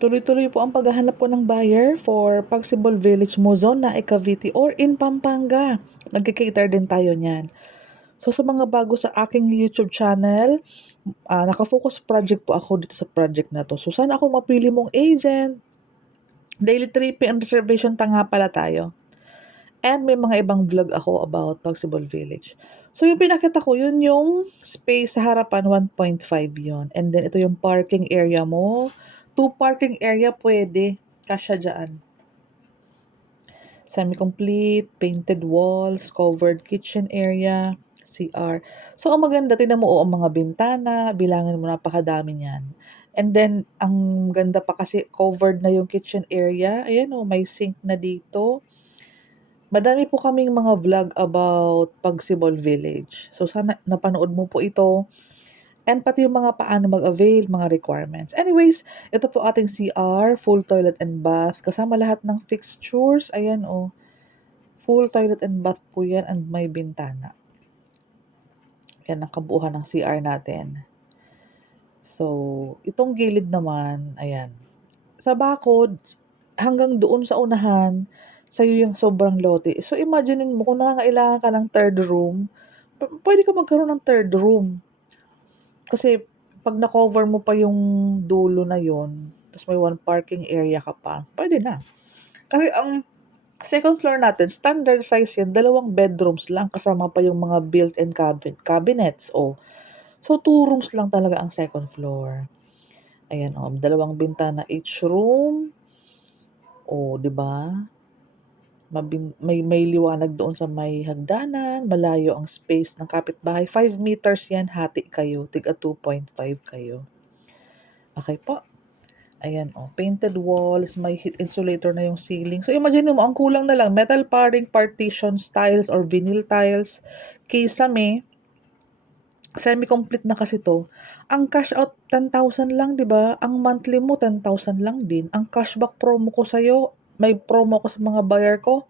Tuloy-tuloy po ang paghahanap ko ng buyer for Pagsibol Village, Muzon, Naik, Cavite or in Pampanga. Nagki-cater din tayo niyan. So sa mga bago sa aking YouTube channel, naka-focus project po ako dito sa project na to. So sana ako mapili mong agent. Daily tripping and reservation tanga pala tayo. And may mga ibang vlog ako about Pagsibol Village. So yung pinakita ko, yun yung space sa harapan, 1.5 yun. And then ito yung parking area mo. 2 parking area pwede. Kasya dyan. Semi-complete, painted walls, covered kitchen area, CR. So ang maganda, tingnan mo ang mga bintana, bilangin mo napakadami niyan. And then, ang ganda pa kasi covered na yung kitchen area. Ayan may sink na dito. Madami po kaming mga vlog about Pagsibol Village. So sana napanood mo po ito. And pati yung mga paano mag-avail, mga requirements. Anyways, ito po ating CR, full toilet and bath. Kasama lahat ng fixtures. Ayan full toilet and bath po yan and may bintana. Yan ang kabuuhan ng CR natin. So, itong gilid naman, ayan. Sa bakod, hanggang doon sa unahan, sa'yo yung sobrang lote. So, imaginein mo kung nangangailangan ka ng third room, pwede ka magkaroon ng third room. Kasi, pag na-cover mo pa yung dulo na yon, tapos may one parking area ka pa, pwede na. Kasi ang second floor natin, standard size yan, 2 bedrooms lang, kasama pa yung mga built-in cabinets. So, 2 rooms lang talaga ang second floor. Ayan 2 bintana each room. 'Di ba? May liwanag doon sa may hagdanan, malayo ang space ng kapitbahay. 5 meters yan, hati kayo, tiga 2.5 kayo. Okay po. Ayan painted walls, may heat insulator na yung ceiling. So imagine mo, ang kulang na lang, metal paring, partitions, tiles or vinyl tiles, kisame. Semi-complete na kasi to. Ang cash out 10,000 lang, 'di ba? Ang monthly mo 10,000 lang din. Ang cashback promo ko sa'yo, may promo ko sa mga buyer ko,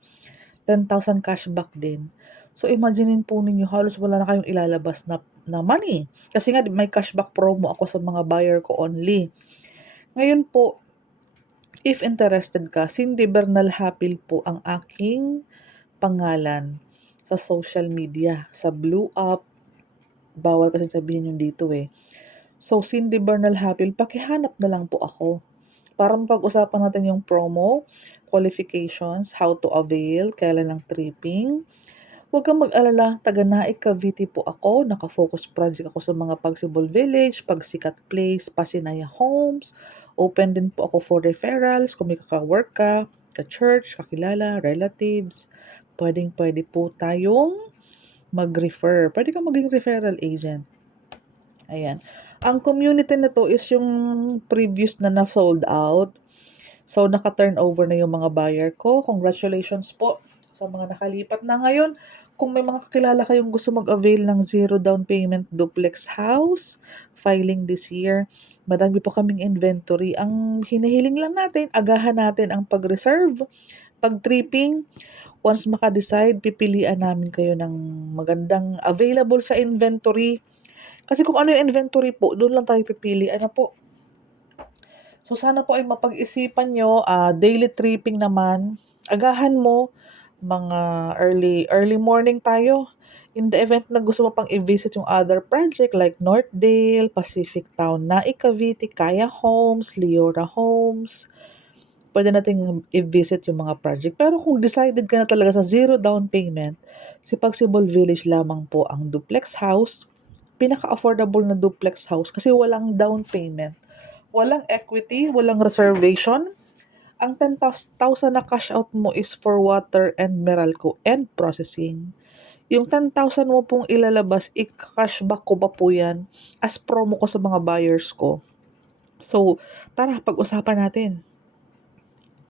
10,000 cashback din. So imaginein po ninyo, halos wala na kayong ilalabas na money. Kasi nga may cashback promo ako sa mga buyer ko only. Ngayon po, if interested ka, Cindy Bernal Hapil po ang aking pangalan sa social media, sa Blue Up. Bawal kasi sabihin yung dito So, Cindy Bernal Hapil, pakihanap na lang po ako. Para mapag-usapan natin yung promo, qualifications, how to avail, kailan ng tripping. Huwag kang mag-alala, taga Naik, Cavite po ako. Naka-focus project ako sa mga Pagsibol Village, Pagsikat Place, Pasinaya Homes. Open din po ako for referrals kung may kaka-work ka, ka-church, kakilala, relatives. Pwedeng-pwede po tayong mag-refer. Pwede kang maging referral agent. Ayan. Ang community na to is yung previous na na-sold out. So, naka-turnover na yung mga buyer ko. Congratulations po sa mga nakalipat na ngayon. Kung may mga kakilala kayong gusto mag-avail ng zero down payment duplex house, filing this year, madami po kaming inventory. Ang hinihiling lang natin, agahan natin ang pag-reserve, pag-tripping. Once maka-decide, pipilian namin kayo ng magandang available sa inventory. Kasi kung ano yung inventory po, doon lang tayo pipili. Ano po? So, sana po ay mapag-isipan nyo. Daily tripping naman. Agahan mo. Mga early morning tayo. In the event na gusto mo pang i-visit yung other project like Northdale, Pacific Town, Naik, Cavite, Kaya Homes, Leora Homes, pwede nating i-visit yung mga project. Pero kung decided ka na talaga sa zero down payment, si Pagsibol Village lamang po ang duplex house, pinaka-affordable na duplex house kasi walang down payment, walang equity, walang reservation. Ang 10,000 na cash out mo is for water and Meralco and processing. Yung 10,000 mo pong ilalabas, i-cashback ko pa po yan as promo ko sa mga buyers ko. So, tara, pag-usapan natin.